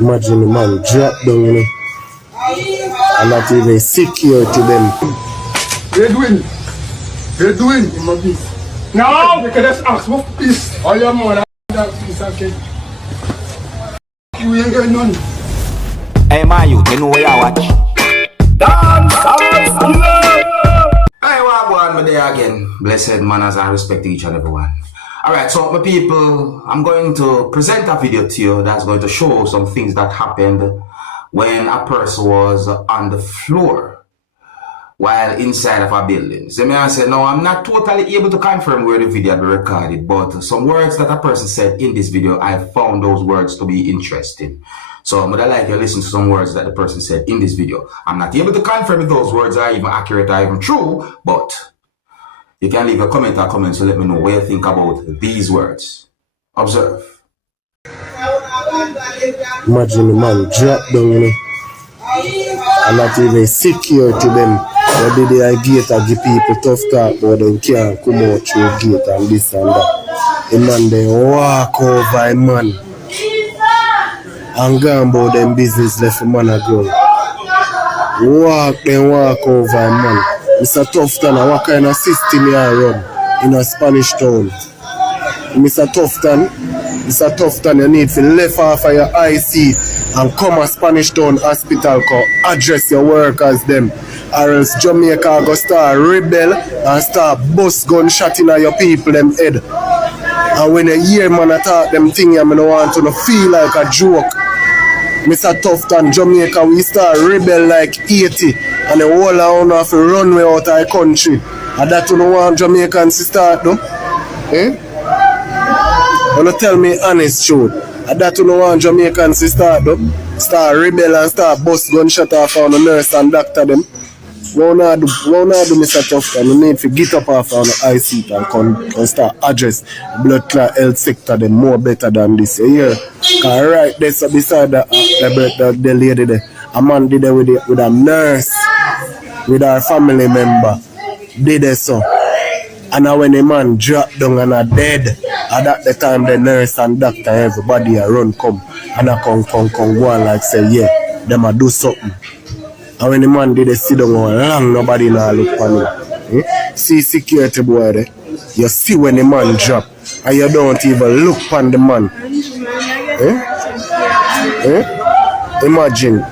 Imagine the man drop down, you know, and not even secure to them. They're doing. Now, you can just ask for peace. All your mother that peace again. You ain't getting none. Hey, my youth, you know where I watch? Dancehall, skilla. Hey, what going on there again? Blessed manners and respect to each and everyone. Alright, so my people, I'm going to present a video to you that's going to show some things that happened when a person was on the floor while inside of a building. So I say, no, I'm not totally able to confirm where the video had been recorded, but some words that a person said in this video, I found those words to be interesting. So I'm gonna like you listen to some words that the person said in this video. I'm not able to confirm if those words are even accurate or even true, but you can leave a comment or comment to let me know what you think about these words. Observe. Imagine the man drop down, you know, and not even secure to them. They did the gate and give people tough talk, but they can't come out through the gate and this and that. The man they walk over a man and go about them business left a man a ground. Walk over a man. Mr. Tufton, what kind of system you run in a Spanish town? Mr. Tufton, you need to lift off of your IC and come a Spanish town hospital, address your workers them. Or else Jamaica go start rebel and start bust gunshot in your people them head. And when you hear man attack them thing, you don't want to feel like a joke. Mr. Tufton, Jamaica, we start rebel like 80 and the whole of have to run way out of the country. And that you don't want Jamaicans to start though? Eh? You don't tell me honest truth. And that you don't want Jamaicans to start though? Start rebel and start bust gunshot off on the nurse and doctor them. What not do, Mr. Tufton? You need to get up off on the eye seat and come and start address blood clot health sector them more better than this. You hear? Cause right there so beside the lady there, a man did it with a nurse, with her family member. Did it so. And now when the man drop down and are dead, at that the time the nurse and doctor everybody a run come and I come go on like say yeah, them a do something. And when the man did sit down long, nobody now look for him. See security boy there. You see when the man drop and you don't even look on the man. Imagine.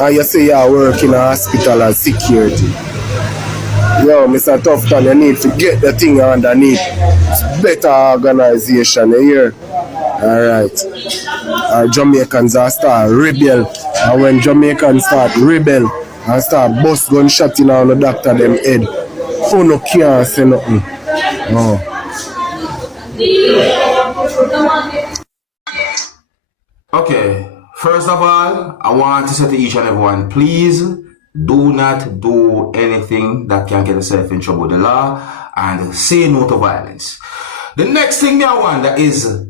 And you say you work in a hospital as security. Yo, Mr. Tufton, you need to get the thing underneath. It's better organization, you hear? Alright. Our Jamaicans are start rebel. And when Jamaicans start rebel and start bust gunshot in on the doctor them head, who no can't say nothing. No. Okay, first of all, I want to say to each and everyone, please do not do anything that can get yourself in trouble with the law and say no to violence. The next thing I wonder is,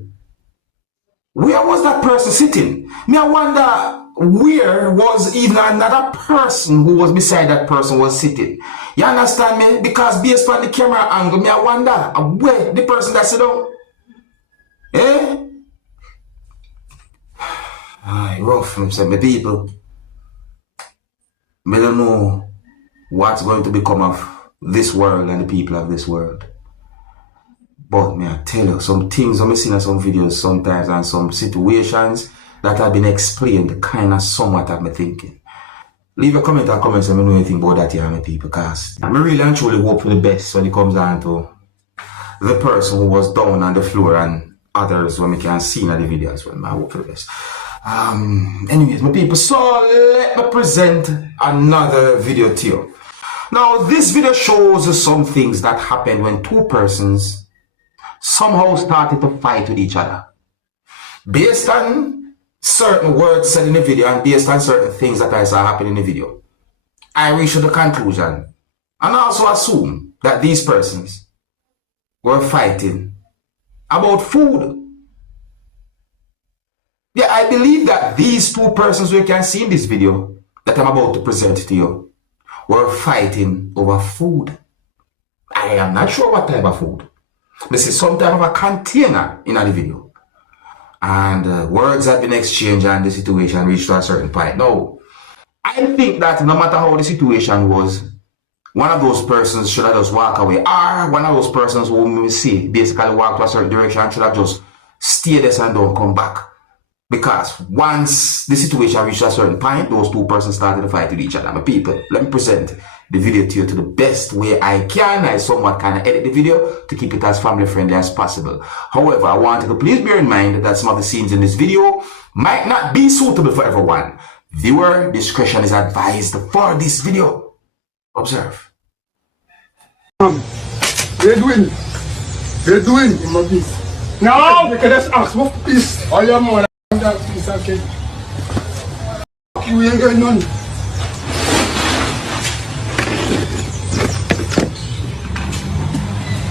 where was that person sitting? I wonder where was even another person who was beside that person was sitting. You understand me? Because based on the camera angle, I wonder where the person that sit down. Eh? Aye, rough, I'm saying, my people. I don't know what's going to become of this world and the people of this world. But may I tell you, some things I'm seeing in some videos sometimes and some situations that have been explained kind of somewhat of me thinking. Leave a comment or comments and let me know anything about that here, my people, because I really and truly hope for the best when it comes down to the person who was down on the floor and others when we can see in the video as well. I hope for the best. Anyways, my people, so let me present another video to you. Now, this video shows some things that happened when two persons somehow started to fight with each other. Based on certain words said in the video and based on certain things that I saw happen in the video, I reached the conclusion and also assume that these persons were fighting about food. Yeah, I believe that these two persons we can see in this video that I'm about to present to you were fighting over food. I am not sure what type of food. This is some type of a container in the video. and words have been exchanged and the situation reached to a certain point. Now, I think that no matter how the situation was, one of those persons should have just walk away, or one of those persons who we see basically walk to a certain direction should have just stay there and don't come back. Because once the situation reached a certain point, those two persons started to fight with each other. My people, let me present the video to you to the best way I can. I somewhat kind of edit the video to keep it as family friendly as possible. However, I want you to please bear in mind that some of the scenes in this video might not be suitable for everyone. Viewer discretion is advised for this video. Observe. They're doing. They're doing. Now, you can just ask what piece. All your money that piece, okay? You ain't getting none.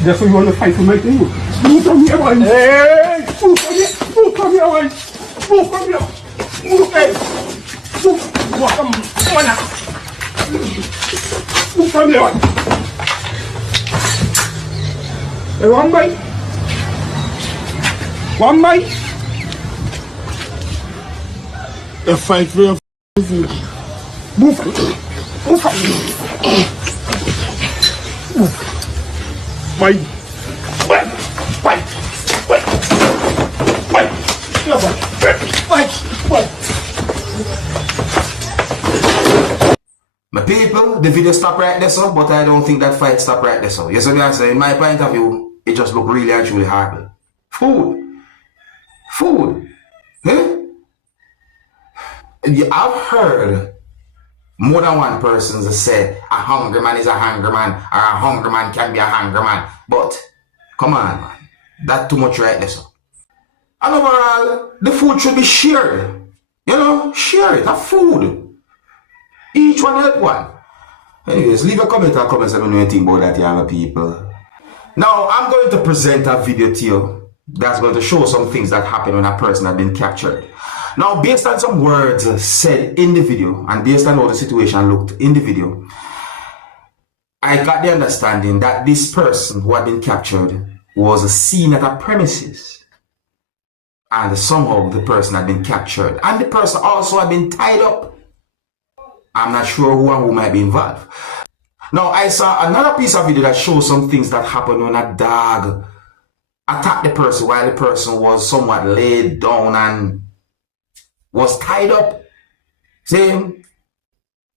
That's what you want to fight for my thing. Move from here, boy. Hey! Move from here. Move from here, boy. Move from here. Move, hey. Move. Come on now. Move from here, boy. Hey, one bite. One bite. A fight for your food. Move. Move. Move. Bite. Bite. Bite. Bite. Bite. Bite. Bite. My people, the video stop right there, so, but I don't think that fight stop right there, so. Yes, what I say, in my point of view, it just look really actually hard. Food. Food. Huh? I've heard more than one person say a hungry man is a hungry man, or a hungry man can be a hungry man. But, come on, man. That's too much right there, so. And overall, the food should be shared. You know, share it, have food. Each one help one. Anyways, leave a comment or comments let me know anything about that, young people. Now, I'm going to present a video to you that's going to show some things that happen when a person has been captured. Now, based on some words said in the video, and based on how the situation looked in the video, I got the understanding that this person who had been captured was seen at a premises. And somehow the person had been captured. And the person also had been tied up. I'm not sure who and who might be involved. Now, I saw another piece of video that shows some things that happened when a dog attacked the person while the person was somewhat laid down and was tied up. See,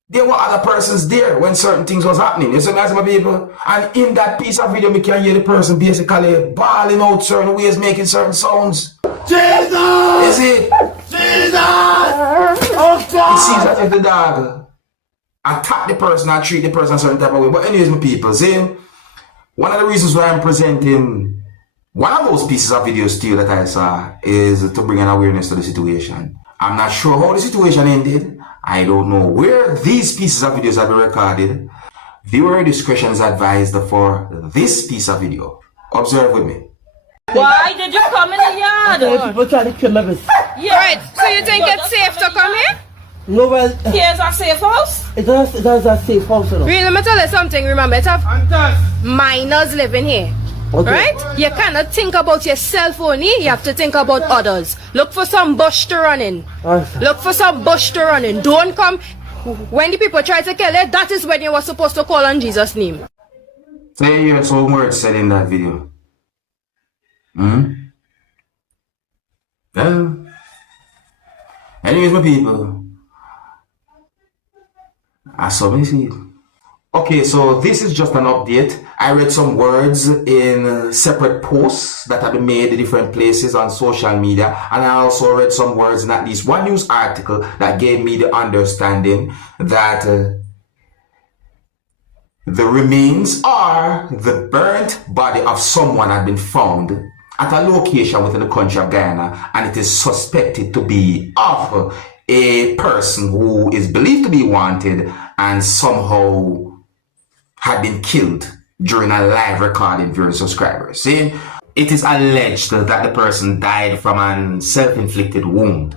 there were other persons there when certain things was happening. You see, my people? And in that piece of video, we can hear the person basically bawling out certain ways, making certain sounds. Jesus! You see? Jesus! Oh, God! It seems as if the dog attack the person and treat the person a certain type of way. But anyways, my people, see, one of the reasons why I'm presenting one of those pieces of videos to you that I saw is to bring an awareness to the situation. I'm not sure how the situation ended. I don't know where these pieces of videos have been recorded. Viewer discretion is advised for this piece of video. Observe with me. Why did you come in the yard? People try to kill me. Yeah. Right, so you think it's safe to come here? No, well, Here's a safe house? it is a safe house, you know. Really, let me tell you something. Remember, it's have minors living here. Okay. Right? You cannot think about yourself only, you have to think about others. Look for some bush to run in. Look for some bush to run in. Don't come. When the people try to kill it, that is when you were supposed to call on Jesus' name. So you heard some words said in that video. Well, anyways, my people, I saw me see it. Okay, so this is just an update. I read some words in separate posts that have been made in different places on social media, and I also read some words in at least one news article that gave me the understanding that the remains or the burnt body of someone had been found at a location within the country of Guyana, and it is suspected to be of a person who is believed to be wanted and somehow had been killed during a live recording viewing subscribers. See, it is alleged that the person died from a self-inflicted wound.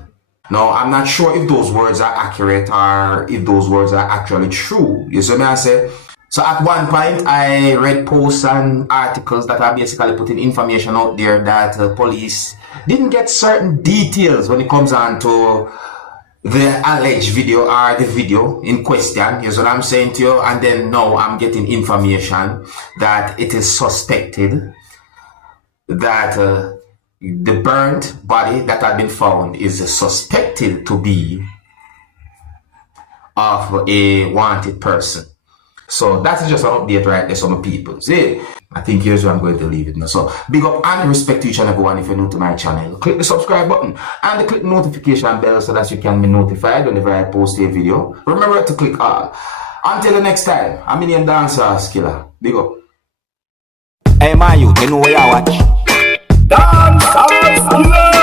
Now, I'm not sure if those words are accurate or if those words are actually true. You see what I say? So at one point, I read posts and articles that are basically putting information out there that police didn't get certain details when it comes on to the alleged video or the video in question. Here's what I'm saying to you. And then now I'm getting information that it is suspected that the burnt body that had been found is suspected to be of a wanted person. So that is just an update right there, some people. See, I think here's where I'm going to leave it now. So big up and respect to each and everyone. If you're new to my channel, click the subscribe button and click the notification bell so that you can be notified whenever I post a video. Remember to click all. Until the next time, I'm in your Dancehall skilla. Big up. Hey, my youth, you know where you watch? Dancehall skilla.